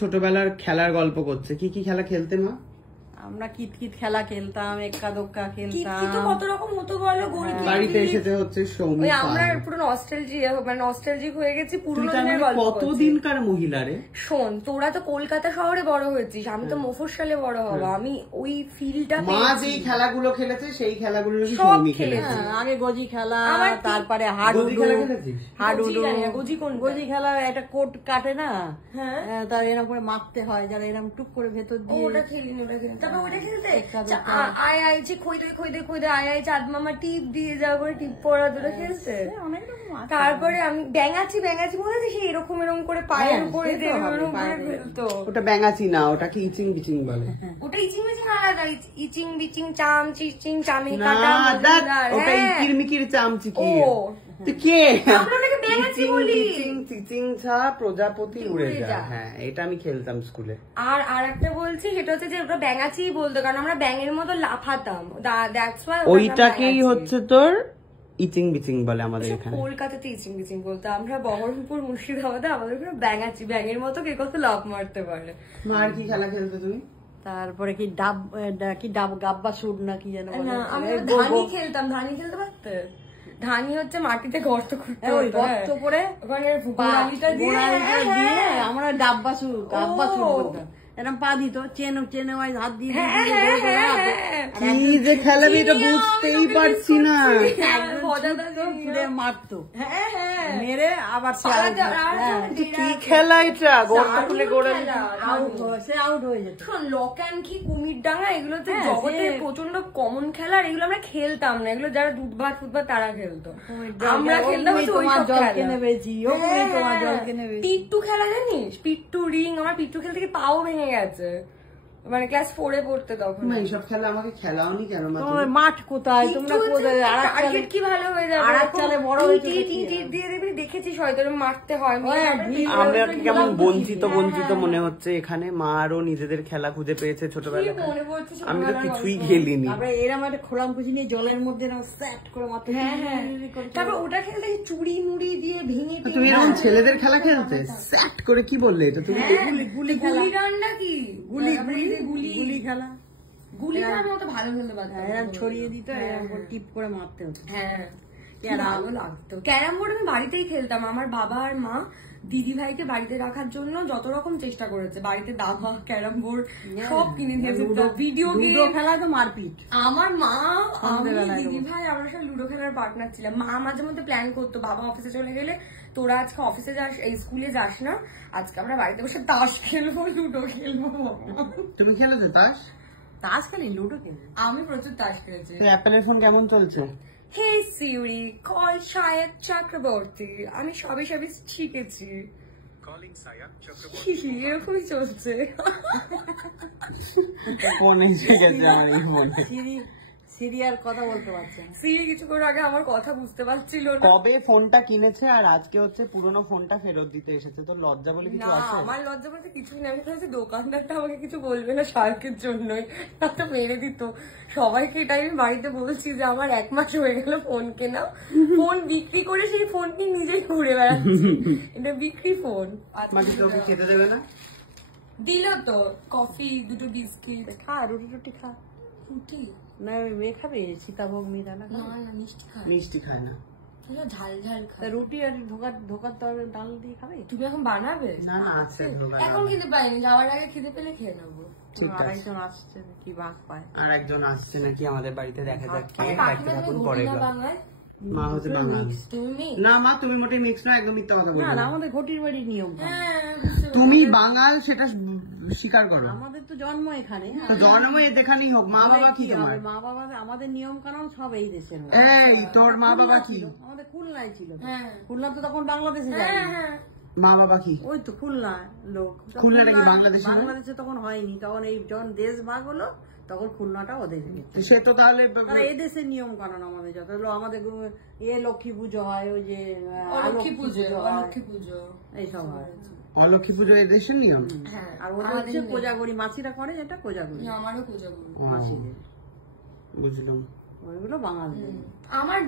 ছোটবেলার খেলার গল্প করছে। কি কি খেলা খেলতে মা? আমরা কিতকিত খেলা খেলতাম, এক্কা দোক্কা খেলতাম। কত রকম হতো বলো। বাড়িতে এসেছে হচ্ছে সৌমিক। আমরা পুরো নস্টালজিক হয়ে গেছি পুরনো দিনের গল্প। কতদিনকার মহিলা রে। শোন, তোরা তো কলকাতা শহরে বড় হয়েছিস, আমি তো মফস্বলে বড় হবো। আমি ওই ফিলটা মা যেই খেলাগুলো খেলেছে সেই খেলাগুলো সৌমিক খেলেছে। আগে গজি খেলা, তারপরে হাডুডু গজি খেলা, একটা কোট কাটে না, তার এরকম করে মারতে হয়, যারা এরকম টুক করে ভেতর দিয়ে। ওটা খেলিনি। তারপর ওটা খেলতে আয় আয় যে খইদে আয় আয় চাঁদ মামা টিপ দিয়ে যাওয়া করে টিপ পড়া, তোরা খেলছে। তারপরে আমি ব্যাঙাচি মনে আছে, সেই এরকম করে পায়ের উপরে ফেলতো। ওটা ব্যাঙাচি না, ওটাকে ইচিং বিচিং বলে। ওটা ইচিং বিচিং আলাদা। ইচিং বিচিং চাম চিচিং চামে কাটা, ওটা ইকির মিকির চামচিকি। কে প্রজাপতি উড়ে যায়। হ্যাঁ, এটা আমি খেলতাম স্কুলে। আর একটা বলছি, সেটা হচ্ছে যে ওটা ব্যাঙাচি বলতো, কারণ আমরা ব্যাঙের মতো লাফাতাম। ওইটাকেই হচ্ছে তোর ইচিং বিচিং বলে আমাদের এখানে। কলকাতাতে ইচিং বিচিং বলতো, আমরা বহরমপুর মুর্শিদাবাদে আমাদের ব্যাঙাচি, ব্যাঙের মতো কে কত লাফ মারতে পারে। আর কি খেলা খেলতে তুমি? তারপরে কি ডাব গাব্বা সুর না কি যেন। ধানি খেলতাম। ধানি খেলতে পারতে? ধানি হচ্ছে মাটিতে গর্ত করতে, গর্ত করে ওখানে দিয়ে আমরা গাব্বা সুর বলতাম। এরকম পা দিত, চেনে হাত দিয়ে কি যে খেলাবি এটা বুঝতেই পারছি না। মারতো, মেরে আবার কি খেলা এটা? গর্ত খুলে সে আউট হয়ে যেত। লক অ্যান্ড কি, কুমির ডাঙা, এগুলো তো জগতে প্রচন্ড কমন খেলা। এগুলো আমরা খেলতাম না, এগুলো যারা দুধ ভাত তারা খেলতো। আমরা খেলতাম পিট্টু খেলা, জানিস? পিট্টু রিং। আমার পিট্টু খেলতে গিয়ে পাও ভেঙে গেছে, মানে ক্লাস 4 এ পড়তে তখন। এইসব খেলা আমাকে খেলাওনি কেন? মাঠ কোথায়, তোমরা টার্গেট কি ভালো হয়ে যাবে। বড় দিয়ে দেখবি, দেখেছিস হয়তো মারতে হয়। আমরা কেমন বঞ্চিত মনে হচ্ছে এখানে। মা আরো নিজেদের খেলা খুঁজে পেয়েছে ছোটবেলায়। আমি তো কিছুই খেলিনি। এরকম একটা খোলাম কুচি নিয়ে জলের মধ্যে সেট করে মারতে। তারপর ওটা খেলতে চুড়ি মুড়ি দিয়ে ভেঙে। তুমি এরকম ছেলেদের খেলা খেলতে সেট করে? কি বললে এটা তুমি? গুলি ডান্ডা কি? গুলি খেলা আমি অত ভালো খেলতে পারতাম। ছড়িয়ে দিত, টিপ করে মারতে হতো। হ্যাঁ, লাগতো। ক্যারাম বোর্ড আমি বাড়িতেই খেলতাম। আমার বাবা আর মা দিদি ভাইকে বাড়িতে রাখার জন্য যত রকম চেষ্টা করেছে। বাড়িতে দাবা, ক্যারাম বোর্ড সব কিনে দিয়েছে। ভিডিও গেম খেলা তো মারপিট। আমার মা, দিদি ভাই, আমরা সব লুডো খেলার পার্টনার ছিলাম। মা মাঝে মধ্যে প্ল্যান করতো, বাবা অফিসে চলে গেলে তোরা আজকে অফিসে যাস, এই স্কুলে যাস না, আজকে আমরা বাড়িতে বসে তাস খেলবো, লুডো খেলবো। তুমি খেলেছো তাস? তাস খেলি, লুডো খেলি। আমি প্রচুর তাস খেলেছি। অ্যাপেলের ফোন কেমন চলছে? হে সিরি, কল শায়দ চক্রবর্তী। আমি সবে শিখেছি। এরকমই চলছে। সিরিয়ার কথা বলতে পারছে না। সিরি কিছুক্ষণ আগে আমার কথা বুঝতে পারছিল না। কবে ফোনটা কিনেছে আর আজকে হচ্ছে পুরনো ফোনটা ফেরত দিতে এসেছে। তোর লজ্জা বলে কিছু আছে? আমার লজ্জা বলতে কিছুই না। আমি তো দোকানদারটা আমাকে কিছু বলবে না শার্কের জন্যই, তো মেরে দিত সবাইকে। এটাই আমি বাড়িতে বলছি যে আমার 1 মাস হয়ে গেল ফোন কেনা। ফোন বিক্রি করে সেই ফোন নিয়ে নিজেই ঘুরে বেড়াচ্ছি। এটা বিক্রি ফোন। খেতে দেবে না? দিল তো কফি, 2টো বিস্কিট। খা, রুটি খা। রুটি না, মেয়ে খাবে সীতাভোগ মিরা না? মিষ্টি খায় না, ঝাল খায়। রুটি আর ধোকার ডাল দিয়ে খাবে? তুমি এখন বানাবে? না আছে, এখন খেতে পাইনি, যাওয়ার আগে খিদে পেলে খেয়ে নেবো। আরেকজন আসছে কি ভাগ পায়। আর একজন আসছে নাকি আমাদের বাড়িতে, দেখা যাক কে। পরে মা হচ্ছে বাঙাল। না মা, তুমি মোটে মিক্স না, একদম মিথ্যা কথা বলছো। না, আমাদের ঘটির বাড়ির নিয়ম। তুমি বাঙাল সেটা স্বীকার করো। আমাদের তো জন্ম এখানে। জন্ম এখানেই হোক। মা বাবা কি তোমার? মা বাবা, আমাদের নিয়ম কানুন সব এই দেশের। এই তোর মা বাবা কি? আমাদের খুলনায় ছিল। খুলনা তো তখন বাংলাদেশে যায়। মা বাবা কি? ওই তো খুলনা লোক। খুলনা নাকি বাংলাদেশে তখন হয়নি। তখন এই যখন দেশ ভাগ হলো তখন খুলনাটা ওদের। সে তো তাহলে এই দেশের নিয়ম কানুন আমাদের যত আমাদের লক্ষ্মী পুজো হয়, ওই যে লক্ষ্মী পুজো এইসব হয়। অলক্ষ্মী পুজো এই দেশের নিয়ম। আর ওটা হচ্ছে কোজাগরি, মাসিরা করে, এটা কোজাগরি। আমারও কোজাগরি মাসিদের। বুঝলাম। ওইগুলো বাঙালি। আমার